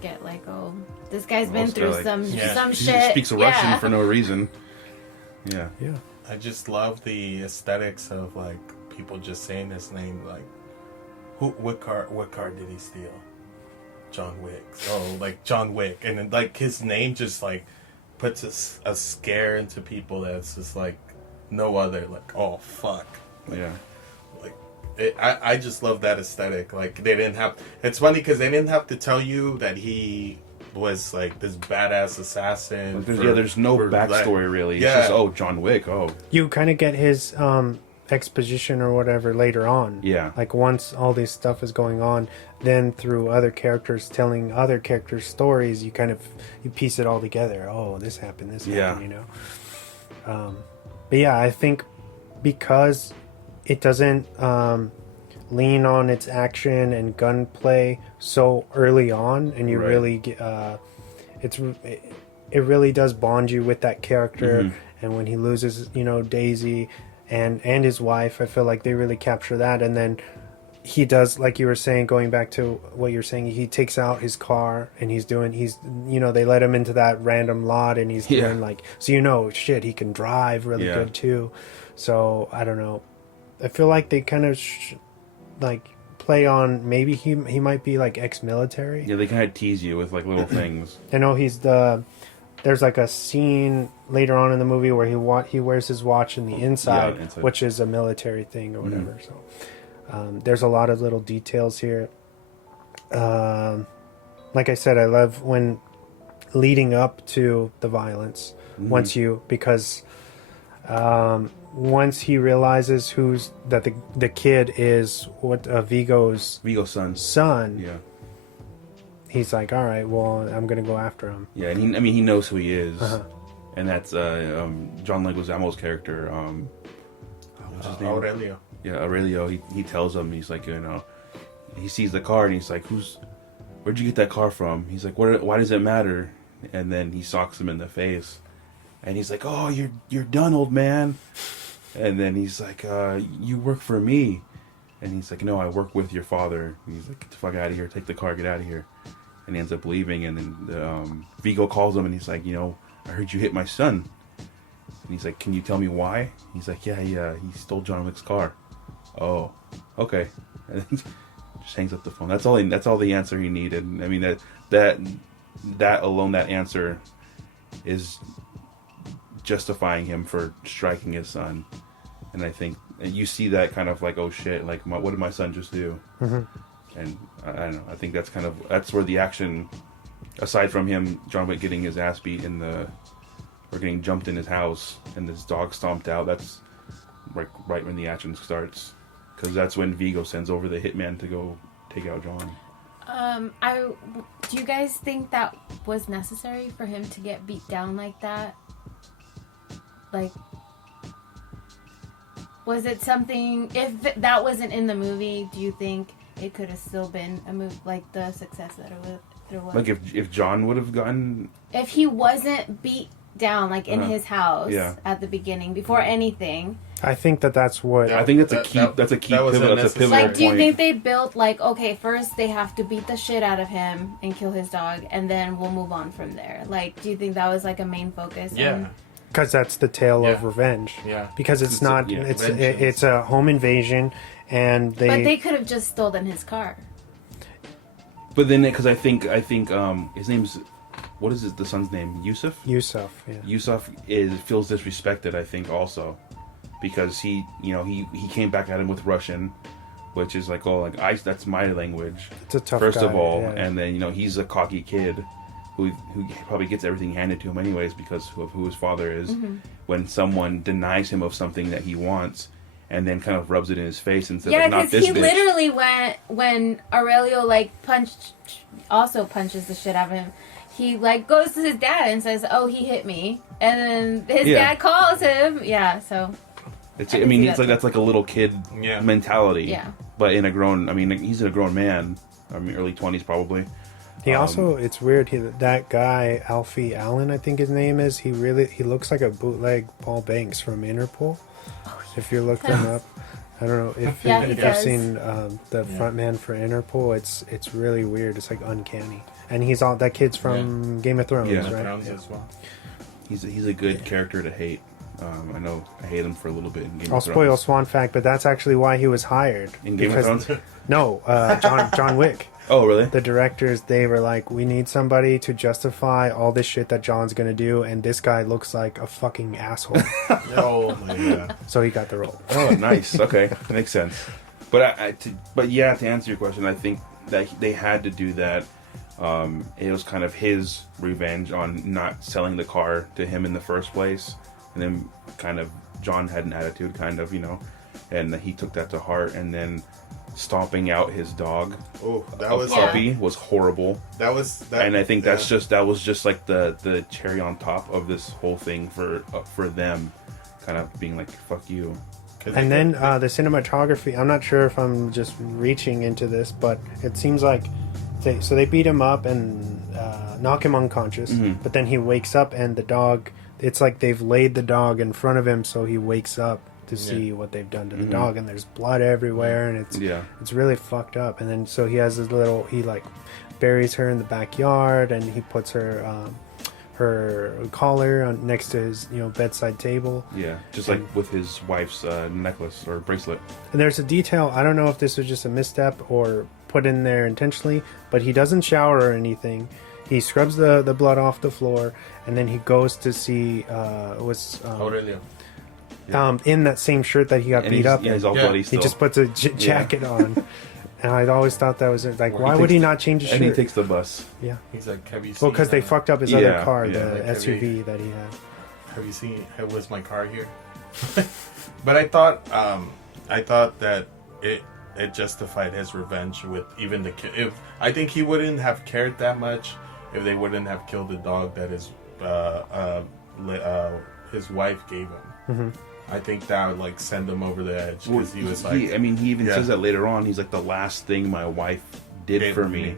get like, oh, this guy's been Also, through like, some he shit. speaks Russian for no reason. Yeah. Yeah. I just love the aesthetics of like people just saying his name, like what car did he steal? John Wick. Oh, like John Wick, and then, like his name just like puts a scare into people that's just like no other. Like, oh fuck. Like, Yeah. I just love that aesthetic. Like they didn't have. It's funny because they didn't have to tell you that he was like this badass assassin. There's no backstory like, really. It's yeah. just John Wick. Oh. You kind of get his exposition or whatever later on. Yeah. Like once all this stuff is going on, then through other characters telling other characters' stories, you piece it all together. Oh, this happened, you know. But yeah, I think because it doesn't lean on its action and gunplay so early on, and you Right. really get, it really does bond you with that character. Mhm. And when he loses, Daisy and his wife, I feel like they really capture that. And then he does, like you were saying, going back to what you're saying, he takes out his car and they let him into that random lot, and he's doing like, so shit, he can drive really good too. So I don't know. I feel like they kind of play on, maybe he might be like ex-military. Yeah, they kind of tease you with like little things. I know there's like a scene later on in the movie where he wears his watch in the inside, which is a military thing or whatever. So there's a lot of little details here. Like I said, I love when leading up to the violence. Because once he realizes that the kid is Vigo's son. Yeah. He's like, all right, well, I'm gonna go after him. Yeah, and he knows who he is, and that's John Leguizamo's character. What's his name? Aurelio. Yeah, Aurelio. He tells him, he's like, he sees the car and he's like, where'd you get that car from? He's like, why does it matter? And then he socks him in the face, and he's like, oh, you're done, old man. And then he's like, you work for me. And he's like, no, I work with your father. And he's like, get the fuck out of here. Take the car. Get out of here. And he ends up leaving. And then Vigo calls him and he's like, I heard you hit my son. And he's like, can you tell me why? He's like, yeah, he stole John Wick's car. Oh, okay. And then just hangs up the phone. That's all the answer he needed. I mean, that alone, that answer is justifying him for striking his son. And I think you see that kind of like, oh shit, like what did my son just do? And I don't know. I think that's where the action, aside from him, John Wick getting his ass beat or getting jumped in his house and this dog stomped out. That's right when the action starts, because that's when Vigo sends over the hitman to go take out John. Do you guys think that was necessary for him to get beat down like that? Like, was it something, if that wasn't in the movie, do you think it could have still been a movie, like the success that it was? Like if John would have gotten... If he wasn't beat down, like in his house at the beginning, before anything... I think that's what... I think that's a key pivotal point. Like, do you think they built, like, okay, first they have to beat the shit out of him and kill his dog, and then we'll move on from there? Like, do you think that was, like, a main focus? Yeah. Because that's the tale of revenge. Yeah. Because it's a home invasion, and But they could have just stolen his car. But then, because I think his name's, what is the son's name? Yusuf. Yusuf. Yeah. Yusuf feels disrespected. I think also because he came back at him with Russian, which is like, oh, like that's my language. It's a tough first guy, of all, yeah. And then he's a cocky kid who probably gets everything handed to him anyways because of who his father is. When someone denies him of something that he wants, and then kind of rubs it in his face and says, like, not this bitch. Yeah, because he literally went, when Aurelio, like, also punches the shit out of him, he, like, goes to his dad and says, oh, he hit me. And then his dad calls him. Yeah, so... It's that's like a little kid mentality. Yeah. But he's a grown man. I mean, early 20s probably. He also, it's weird, that guy, Alfie Allen, I think his name is, he looks like a bootleg Paul Banks from Interpol. If you look him up, I don't know if you've seen the front man for Interpol. It's really weird. It's like uncanny. and he's all that kid's from Game of Thrones, Yeah. right? Thrones as well. He's a good character to hate. I know I hate him for a little bit in Game I'll of Thrones. spoil Swan fact, but that's actually why he was hired. In Game of Thrones? No, John Wick. Oh, really? The directors, they were like, we need somebody to justify all this shit that John's gonna do, and this guy looks like a fucking asshole. Oh, yeah. So he got the role. Oh, nice. Okay, makes sense. But to answer your question, I think that they had to do that. It was kind of his revenge on not selling the car to him in the first place, and then kind of John had an attitude, kind of, and he took that to heart, and then stomping out his dog. Oh, that a was puppy was horrible. That was and I think that was just like the cherry on top of this whole thing for them, kind of being like, fuck you. And then the cinematography, I'm not sure if I'm just reaching into this, but it seems like they beat him up and knock him unconscious, but then he wakes up and the dog, it's like they've laid the dog in front of him so he wakes up to see what they've done to the dog, and there's blood everywhere, and it's really fucked up. And then so he has his little, he like buries her in the backyard, and he puts her collar on next to his bedside table. Yeah, just like with his wife's necklace or bracelet. And there's a detail, I don't know if this was just a misstep or put in there intentionally, but he doesn't shower or anything. He scrubs the blood off the floor, and then he goes to see Aurelio. In that same shirt that he got beat up in. He's all bloody still. He just puts a jacket on. And I always thought that was like, why would he not change his shirt? And he takes the bus. Yeah. He's like, have you seen... Well, because they fucked up his other car, the Like, SUV that he had. Have you seen... Was my car here? But I thought that it justified his revenge with even the kid. If I think he wouldn't have cared that much if they wouldn't have killed the dog that his wife gave him. Mm-hmm. I think that would like send him over the edge because he was like. He even says that later on. He's like, the last thing my wife did for me.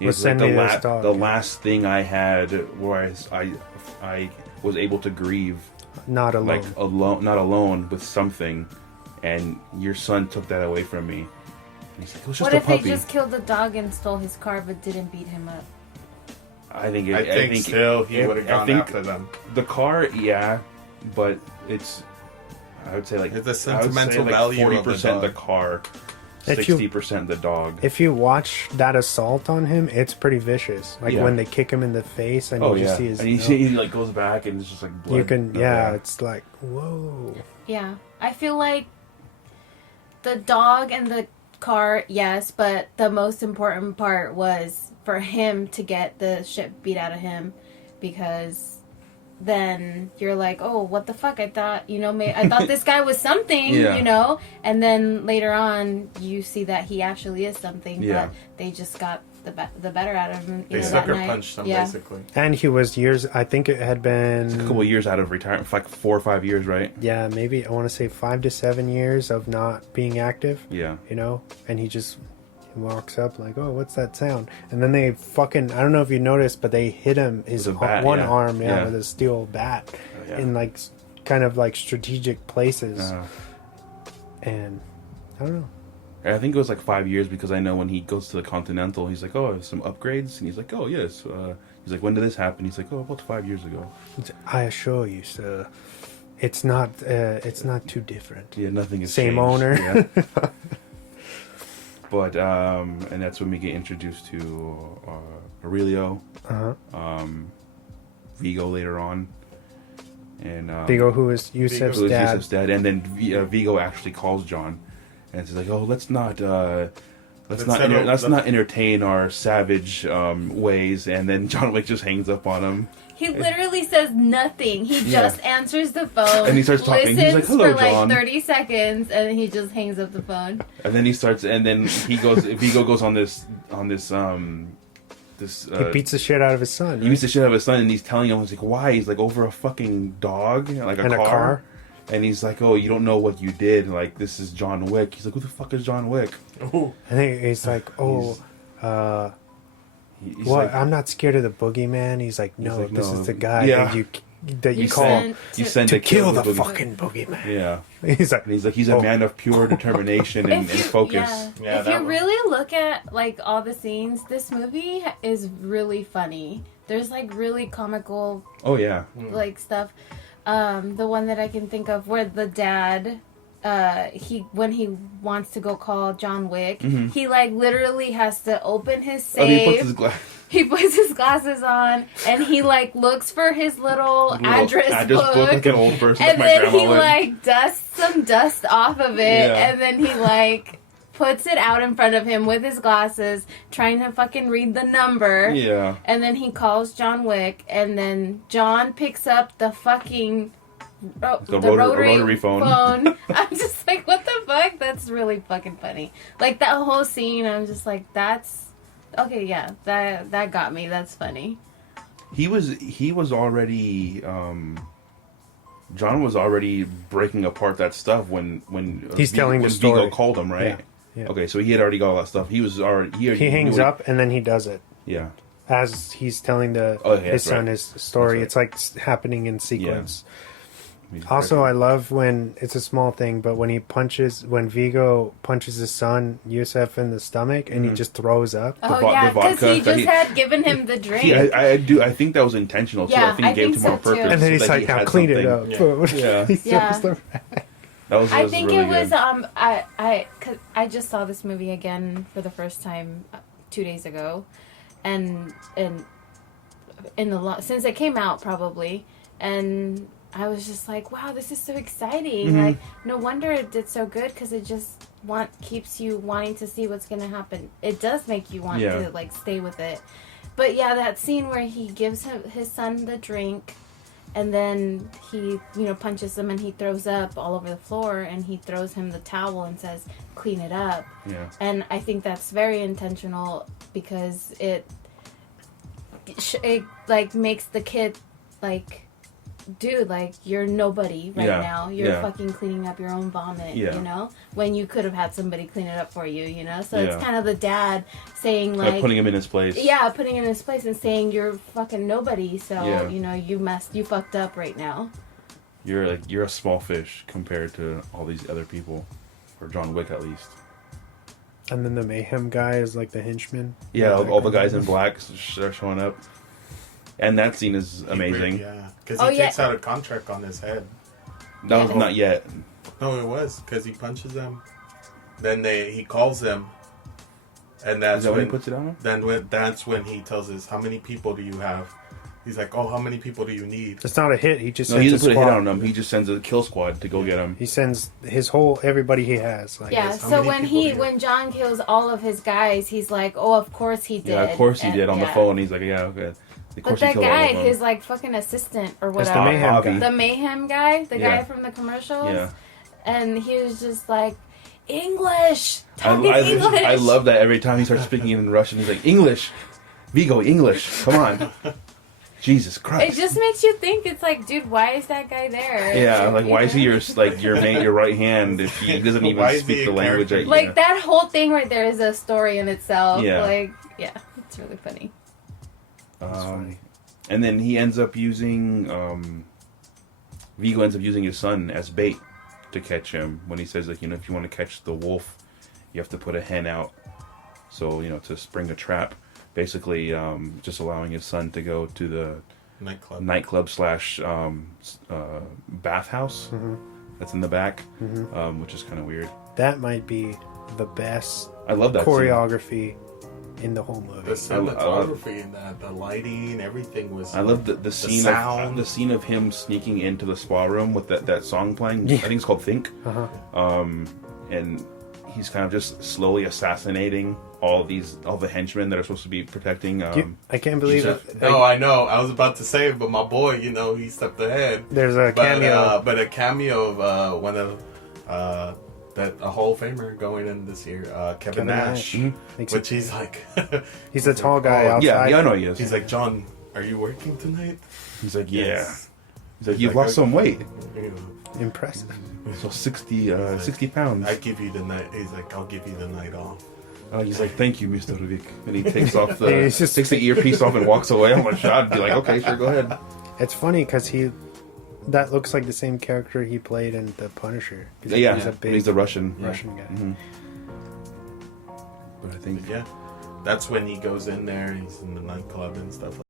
Was like send me this dog. The last thing I had was I was able to grieve. Not alone. Like not alone with something, and your son took that away from me. He's like, it was just what a if puppy. they just killed the dog and stole his car but didn't beat him up? I think still he would have gone after them. The car, yeah, but it's. I would say like it's a sentimental value 40% the car, 60% the dog. If you watch that assault on him, it's pretty vicious. Like when they kick him in the face, and you just see his. And you see he like goes back, and it's just like blood. You can, it's like whoa. Yeah, I feel like the dog and the car, yes, but the most important part was for him to get the shit beat out of him, because then you're like, oh, what the fuck? I thought, I thought this guy was something, and then later on you see that he actually is something, but they just got the better out of him. They sucker punched him, basically. And he was years, I think it had been... a couple of years out of retirement, like 4 or 5 years, right? Yeah, maybe, I want to say 5 to 7 years of not being active. Yeah. And he just... walks up like, oh, what's that sound? And then they fucking, I don't know if you noticed, but they hit him his bat, one arm with a steel bat in like kind of like strategic places. And I don't know. I think it was like 5 years, because I know when he goes to the Continental, he's like, oh, I have some upgrades, and he's like, oh yes. He's like, when did this happen? He's like, oh, about 5 years ago. I assure you, sir, it's not too different. Yeah, nothing is same changed. owner. Yeah. But and that's when we get introduced to Aurelio, Vigo later on, and Vigo, who is Yusef's dad. And then Vigo actually calls John, and says like, "Oh, let's not entertain our savage ways." And then John Wick just hangs up on him. He literally says nothing. He just answers the phone, and he starts talking. Listens He's like, "Hello, for John." like 30 seconds, and then he just hangs up the phone. And then he starts, and then Vigo goes on this. He beats the shit out of his son. He beats the shit out of his son, and he's telling him, he's like, why? He's like, over a fucking dog, like a car. And he's like, oh, you don't know what you did. Like, this is John Wick. He's like, who the fuck is John Wick? Oh. And he's like, I'm not scared of the boogeyman. He's like, no, this is the guy that you that you call You send to kill the boogeyman. fucking boogeyman. Yeah. He's like he's a man of pure determination and focus. If you really look at like all the scenes, this movie is really funny. There's like really comical like stuff. The one that I can think of where the dad when he wants to go call John Wick, he like literally has to open his safe. He puts his glasses on and he like looks for his little address book like an old person. And then he like dusts some dust off of it and then he like puts it out in front of him with his glasses, trying to fucking read the number. Yeah. And then he calls John Wick and then John picks up the fucking the rotary phone. I'm just like, what the fuck? That's really fucking funny. Like that whole scene, I'm just like, that's okay. Yeah, that got me. That's funny. He was already. John was already breaking apart that stuff when he's telling the story. Vigo called him, right? Yeah. Yeah. Okay, so he had already got all that stuff. He was already he hangs up and then he does it. Yeah. As he's telling his son his story, it's like happening in sequence. Yeah. Also, I love when it's a small thing, but when Vigo punches his son Yusef in the stomach and he just throws up. Oh yeah, because he just had given him the drink. Yeah, I think that was intentional too. I think he gave it to him on purpose. And then he's like, "Now clean it up." Yeah. I think really it was good. cause I just saw this movie again for the first time 2 days ago, and since it came out probably, and I was just like, wow, this is so exciting! Like, no wonder it did so good because it just keeps you wanting to see what's gonna happen. It does make you want to like stay with it. But yeah, that scene where he gives his son the drink. And then he, punches him and he throws up all over the floor and he throws him the towel and says, clean it up. Yeah. And I think that's very intentional because it like makes the kid like, dude, like you're nobody right now. You're fucking cleaning up your own vomit, when you could have had somebody clean it up for you, So it's kind of the dad saying like putting him in his place. Yeah, putting him in his place and saying you're fucking nobody. So you fucked up right now. You're a small fish compared to all these other people, or John Wick at least. And then the mayhem guy is like the henchman. Yeah, all the guys in black are showing up. And that scene is amazing. Because he takes out a contract on his head. That was not yet. No, it was because he punches them. Then he calls them, and that's when he puts it on him. That's when he tells us, "How many people do you have?" He's like, "Oh, how many people do you need?" It's not a hit. He just he doesn't put a hit on them. He just sends a kill squad to go get him. He sends everybody he has. Like, so when John kills all of his guys, he's like, "Oh, of course he did." Yeah, of course he did on the phone. He's like, "Yeah, okay." But that guy, his like fucking assistant or whatever, the mayhem guy, the guy from the commercials, and he was just like, English, English. I love that every time he starts speaking in Russian, he's like, English, Vigo, English, come on. Jesus Christ! It just makes you think. It's like, dude, why is that guy there? Yeah, like why is he your right hand if he doesn't even speak the language? Like that whole thing right there is a story in itself. Yeah. It's really funny. And then he ends up using Vigo ends up using his son as bait to catch him when he says like, if you want to catch the wolf, you have to put a hen out. So, to spring a trap. Basically, just allowing his son to go to the nightclub / bathhouse that's in the back, which is kind of weird. That might be the best I love that choreography in the whole movie. The cinematography and the lighting, everything was. I love the scene. The scene of him sneaking into the spa room with that song playing. I think it's called Think. And he's kind of just slowly assassinating all the henchmen that are supposed to be protecting. I can't believe it. No, I know. I was about to say it, but my boy, he stepped ahead. There's a cameo, but a cameo of one of. A Hall of Famer going in this year, Kevin Nash. Which he's like... he's a tall guy outside. Yeah, I know he is. He's like, John, are you working tonight? He's like, yeah. Yes. He's like, you've lost some weight. Impressive. So 60 pounds. I give you the night. He's like, I'll give you the night off. He's like, thank you, Mr. Wick. And he takes off takes the earpiece off and walks away. I'm like, I'd be like, okay, sure, go ahead. It's funny because that looks like the same character he played in The Punisher. Yeah, he's a big he's a Russian guy. Mm-hmm. But I think But yeah, that's when he goes in there. He's in the nightclub and stuff.